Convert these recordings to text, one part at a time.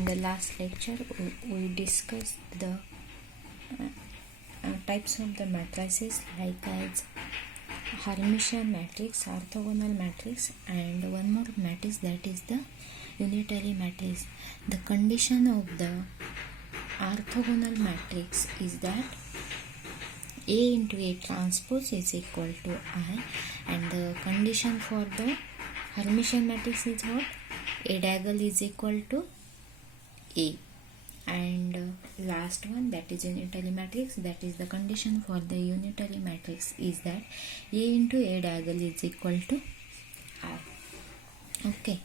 In the last lecture, we discussed the types of the matrices, like as Hermitian matrix, orthogonal matrix, and one more matrix, that is the unitary matrix. The condition of the orthogonal matrix is that A into A transpose is equal to I, and the condition for the Hermitian matrix is what? A diagonal is equal to A. And last one, that is unitary matrix, that is the condition for the unitary matrix is that A into A diagonal is equal to I. Okay.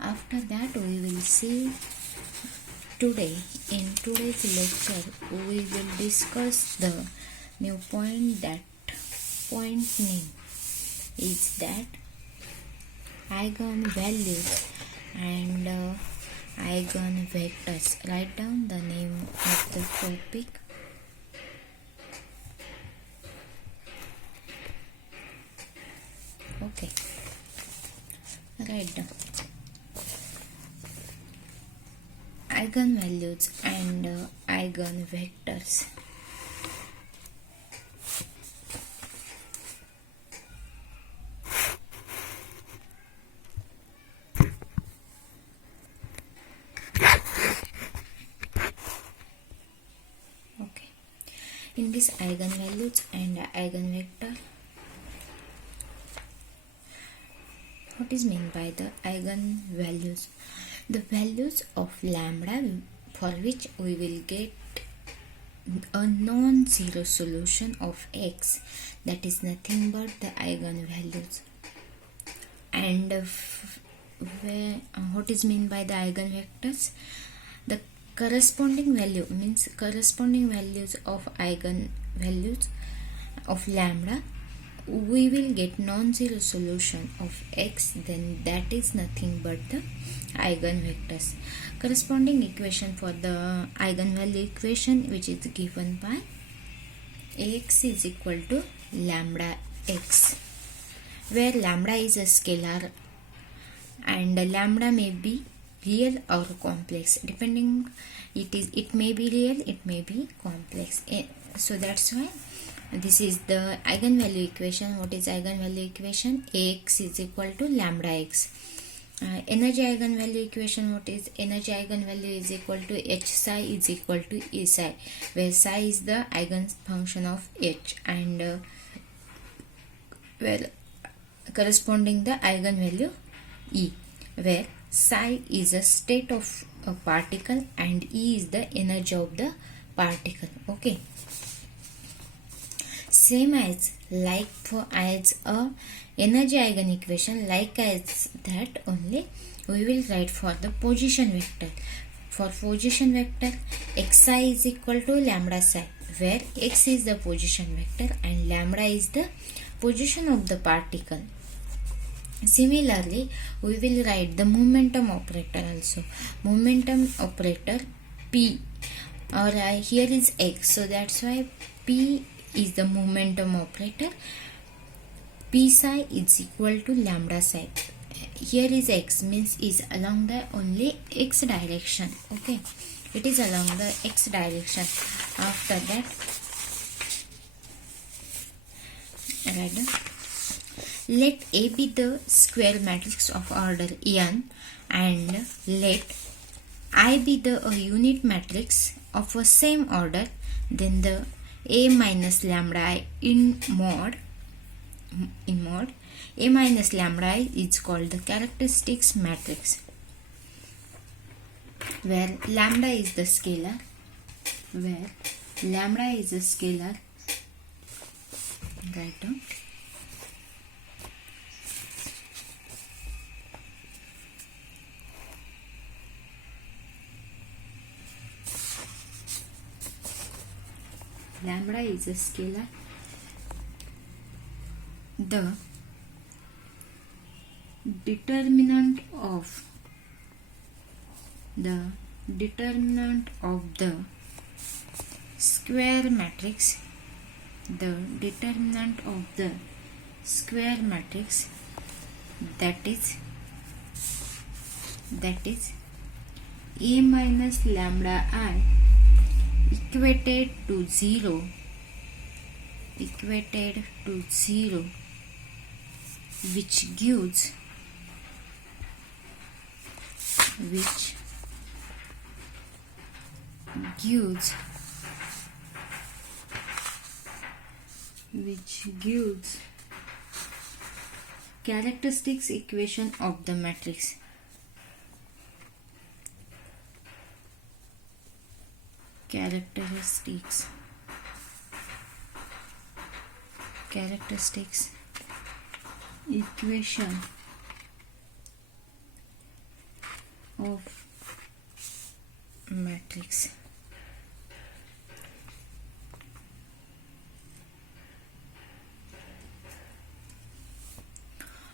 After that, we will see today, in today's lecture, we will discuss the new point. That point name is that eigenvalues and eigenvectors. Write down the name of the topic. Okay, write down eigenvalues and eigenvectors. In this eigenvalues and eigenvector, what is meant by the eigenvalues? The values of lambda for which we will get a non-zero solution of x, that is nothing but the eigenvalues. And what is meant by the eigenvectors? The corresponding value means corresponding values of eigenvalues of lambda, we will get non-zero solution of x, then that is nothing but the eigenvectors. Corresponding equation for the eigenvalue equation, which is given by Ax is equal to lambda x, where lambda is a scalar and lambda may be real or complex, depending it may be real, it may be complex. So that's why this is the eigenvalue equation. What is eigenvalue equation? Ax is equal to lambda x. Energy eigenvalue equation, what is energy eigenvalue is equal to h psi is equal to e psi, where psi is the eigenfunction of h, and where corresponding the eigenvalue e, where psi is a state of a particle and E is the energy of the particle. Okay. Same as like for as a energy eigenequation, like as that only we will write for the position vector. For position vector, xi is equal to lambda psi, where x is the position vector and lambda is the position of the particle. Similarly, we will write the momentum operator also. Momentum operator P, or here is x, so that's why P is the momentum operator. P psi is equal to lambda psi. Here is x, means is along the only x direction. Okay, it is along the x direction. After that, let A be the square matrix of order n, and let I be the unit matrix of a same order, then the A minus lambda I in mod A minus lambda I is called the characteristics matrix, where lambda is the scalar, Write down. Lambda is a scalar. The determinant of the square matrix, that is a minus lambda I equated to 0, which gives characteristics equation of the matrix. Characteristics equation of matrix.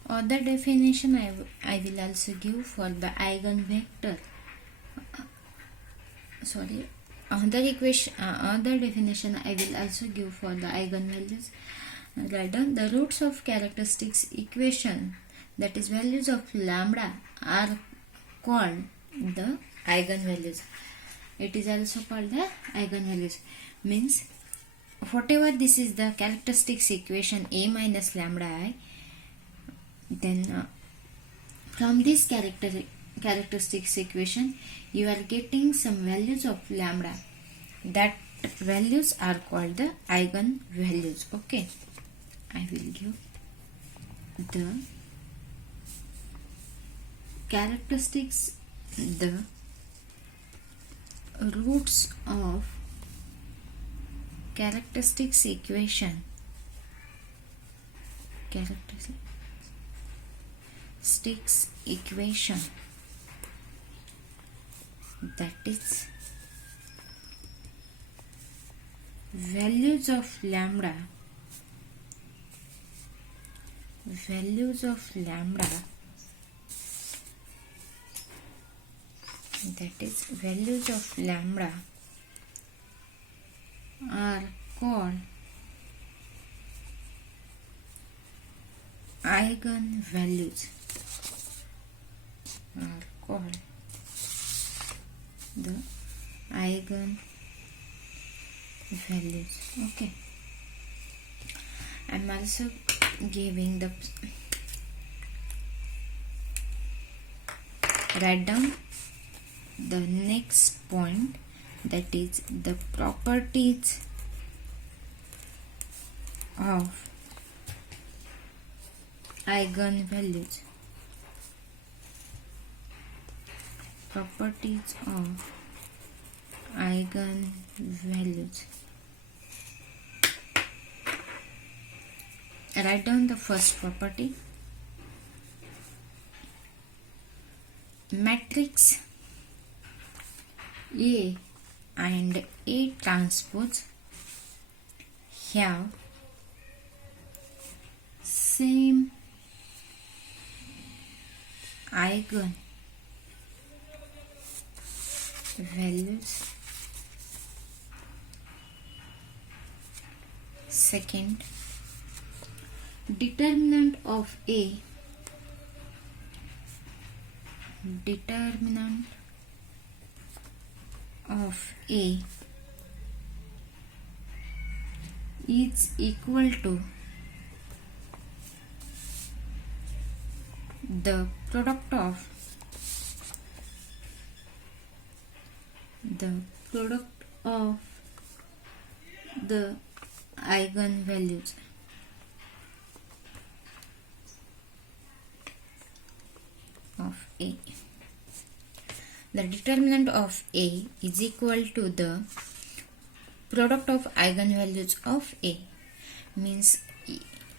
Other definition I will also give for the eigenvector. Other definition I will also give for the eigenvalues. Write down the roots of characteristics equation, that is values of lambda, are called the eigenvalues. It is also called the eigenvalues. Means whatever this is the characteristics equation a minus lambda I, then from this characteristics equation you are getting some values of lambda. That values are called the eigenvalues. Okay, I will give the characteristics, the roots of characteristics equation, that is values of lambda, are called eigenvalues, the eigenvalues. Okay, I am also giving the, write down the next point, that is the properties of eigenvalues. Write down the first property. Matrix A and A transpose have same eigenvalues. Second, determinant of A is equal to the product of the eigenvalues. Of A. The determinant of A is equal to the product of eigenvalues of A. Means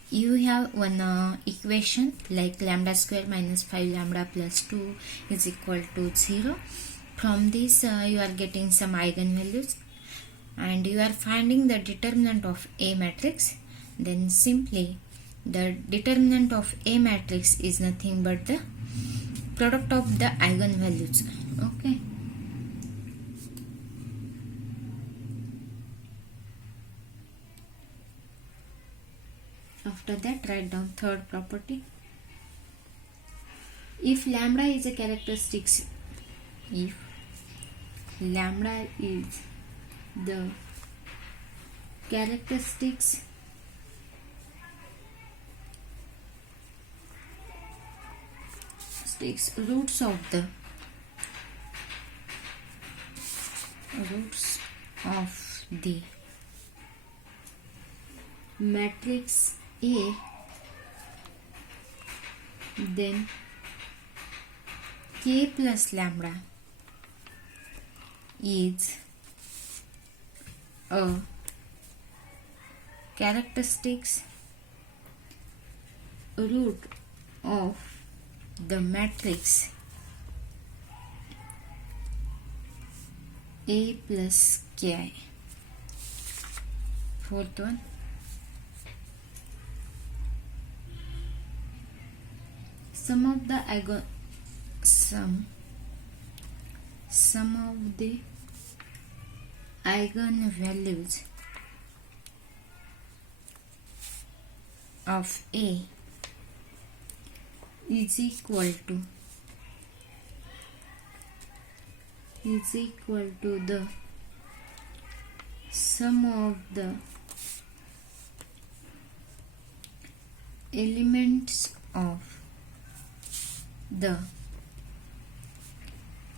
you have one equation like lambda square minus 5 lambda plus 2 is equal to 0. From this you are getting some eigenvalues and you are finding the determinant of A matrix. Then simply the determinant of A matrix is nothing but the product of the eigenvalues. Okay. After that, write down third property. If lambda is a characteristics, if lambda is the characteristics roots of the matrix A, then K plus lambda is a characteristics root of the matrix A plus Ki. Fourth one, sum of the eigenvalues of A is equal to the sum of the elements of the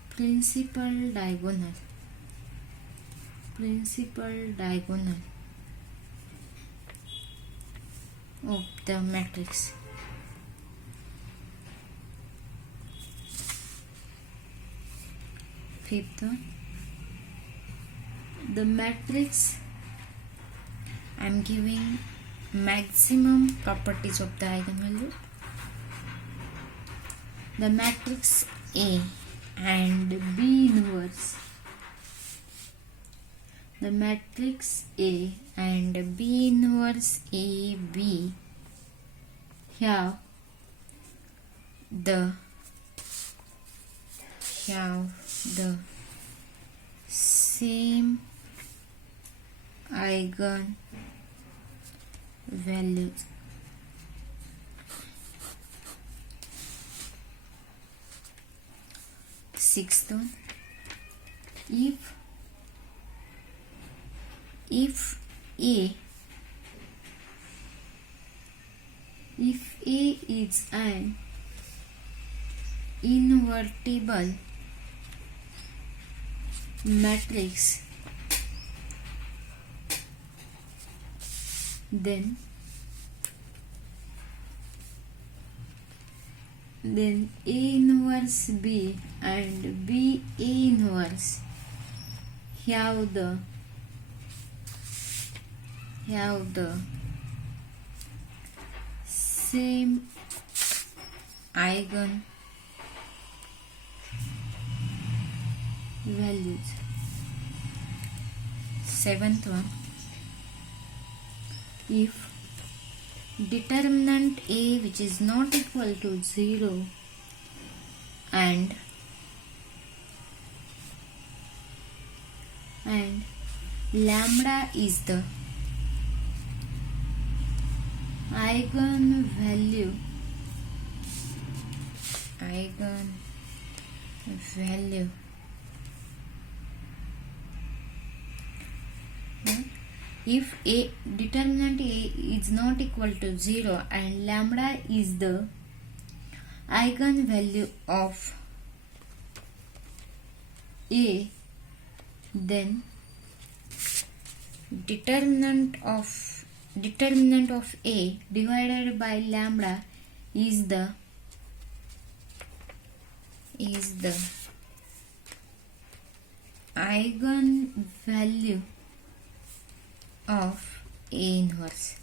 principal diagonal of the matrix. Fifth one, the matrix, I am giving maximum properties of the eigenvalue. The matrix A and B inverse. The matrix A and B inverse AB have the same eigenvalues. Sixth one, if A is an invertible matrix, then A inverse B and B A inverse have the same eigenvalues. Seventh one, if determinant A which is not equal to 0 and lambda is the eigenvalue if determinant A is not equal to 0 and lambda is the eigenvalue of A, then determinant of A divided by lambda is the eigenvalue of A inverse.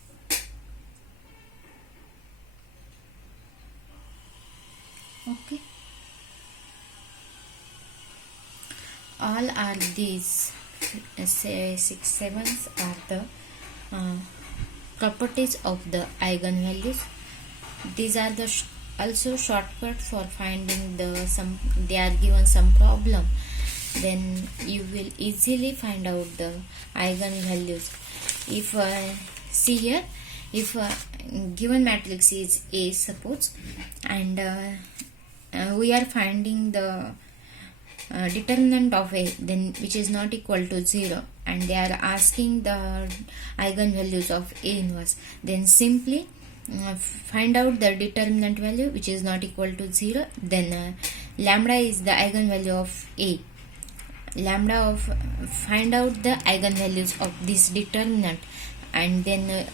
Okay, all are these 6-7 are the properties of the eigenvalues. These are the also shortcut for finding they are given some problem, then you will easily find out the eigenvalues. If see here, if given matrix is A, suppose, and we are finding the determinant of A, then which is not equal to 0, and they are asking the eigenvalues of A inverse, then simply find out the determinant value which is not equal to 0, then lambda is the eigenvalue of A. Find out the eigenvalues of this determinant, and then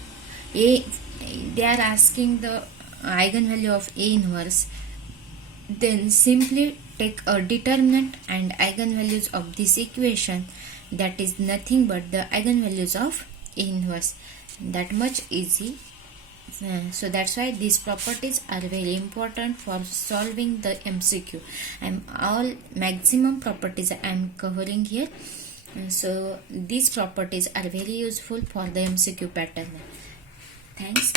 A, they are asking the eigenvalue of A inverse, then simply take a determinant and eigenvalues of this equation, that is nothing but the eigenvalues of A inverse. That much easy. So that's why these properties are very important for solving the MCQ. All maximum properties I am covering here. So these properties are very useful for the MCQ pattern. Thanks.